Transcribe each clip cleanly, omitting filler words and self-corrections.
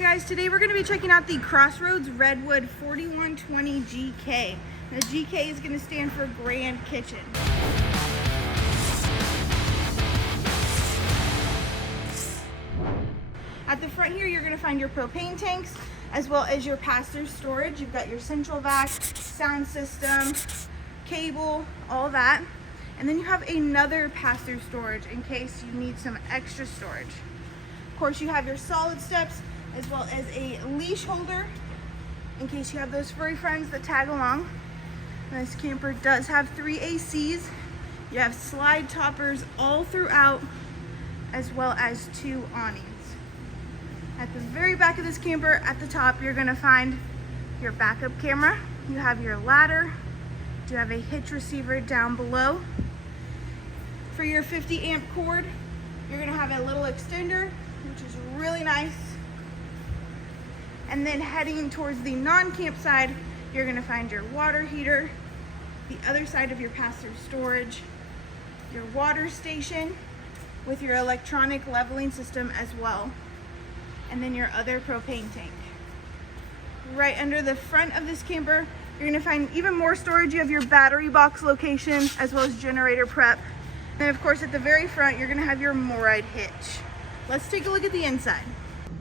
guys, today we're going to be checking out the CrossRoads Redwood 4120 GK. The GK is going to stand for Grand Kitchen. At the front here, you're going to find your propane tanks as well as your pass-through storage. You've got your central vac, sound system, cable, all that. And then you have another pass-through storage in case you need some extra storage. Of course, you have your solid steps as well as a leash holder in case you have those furry friends that tag along. This camper does have 3 ACs. You have slide toppers all throughout as well as 2 awnings. At the very back of this camper, at the top, you're gonna find your backup camera. You have your ladder. You have a hitch receiver down below. For your 50 amp cord, you're gonna have a little extender, which is really nice. And then heading towards the non-camp side, you're gonna find your water heater, the other side of your pass-through storage, your water station with your electronic leveling system as well, and then your other propane tank. Right under the front of this camper, you're gonna find even more storage. You have your battery box location as well as generator prep. And of course, at the very front, you're gonna have your Moride hitch. Let's take a look at the inside.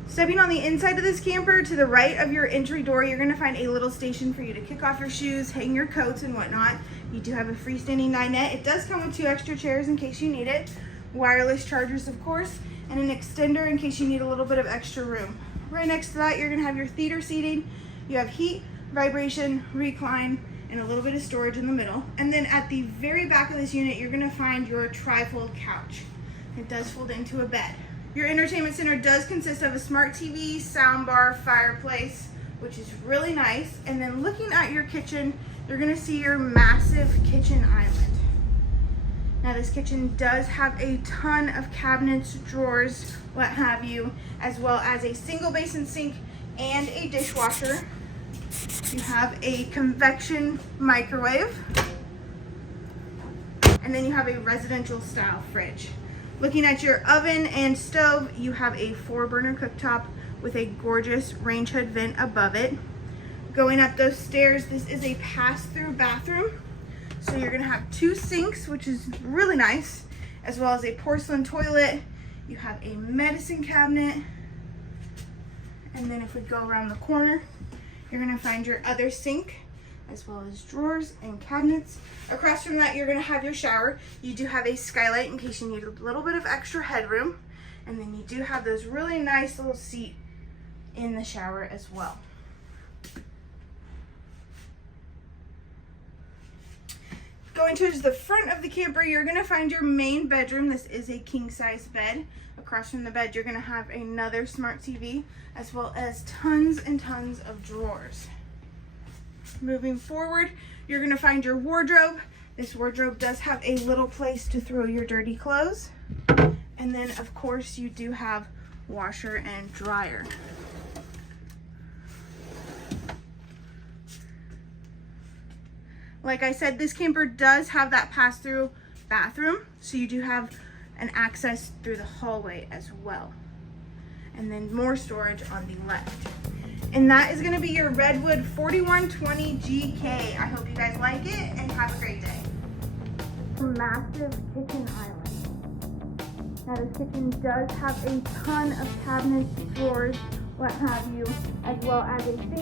Stepping on the inside of this camper, to the right of your entry door, you're gonna find a little station for you to kick off your shoes, hang your coats and whatnot. You do have a freestanding dinette. It does come with 2 extra chairs in case you need it. Wireless chargers, of course, and an extender in case you need a little bit of extra room. Right next to that, you're gonna have your theater seating. You have heat, vibration, recline, and a little bit of storage in the middle. And then at the very back of this unit, you're gonna find your tri-fold couch. It does fold into a bed. Your entertainment center does consist of a smart TV, sound bar, fireplace, which is really nice. And then looking at your kitchen, you're gonna see your massive kitchen island. Now this kitchen does have a ton of cabinets, drawers, what have you, as well as a single basin sink and a dishwasher. You have a convection microwave, and then you have a residential style fridge. Looking at your oven and stove, you have a 4-burner cooktop with a gorgeous range hood vent above it. Going up those stairs, this is a pass-through bathroom. So you're gonna have 2 sinks, which is really nice, as well as a porcelain toilet. You have a medicine cabinet. And then if we go around the corner, you're gonna find your other sink, as well as drawers and cabinets. Across from that, you're gonna have your shower. You do have a skylight in case you need a little bit of extra headroom. And then you do have those really nice little seats in the shower as well. Going towards the front of the camper, you're gonna find your main bedroom. This is a king-size bed. Across from the bed, you're gonna have another smart TV, as well as tons and tons of drawers. Moving forward, you're gonna find your wardrobe. This wardrobe does have a little place to throw your dirty clothes. And then of course you do have washer and dryer. Like I said, this camper does have that pass-through bathroom, so you do have an access through the hallway as well. And then more storage on the left. And that is gonna be your Redwood 4120 GK. I hope you guys like it and have a great day. Massive kitchen island. Now this kitchen does have a ton of cabinets, drawers, what have you, as well as a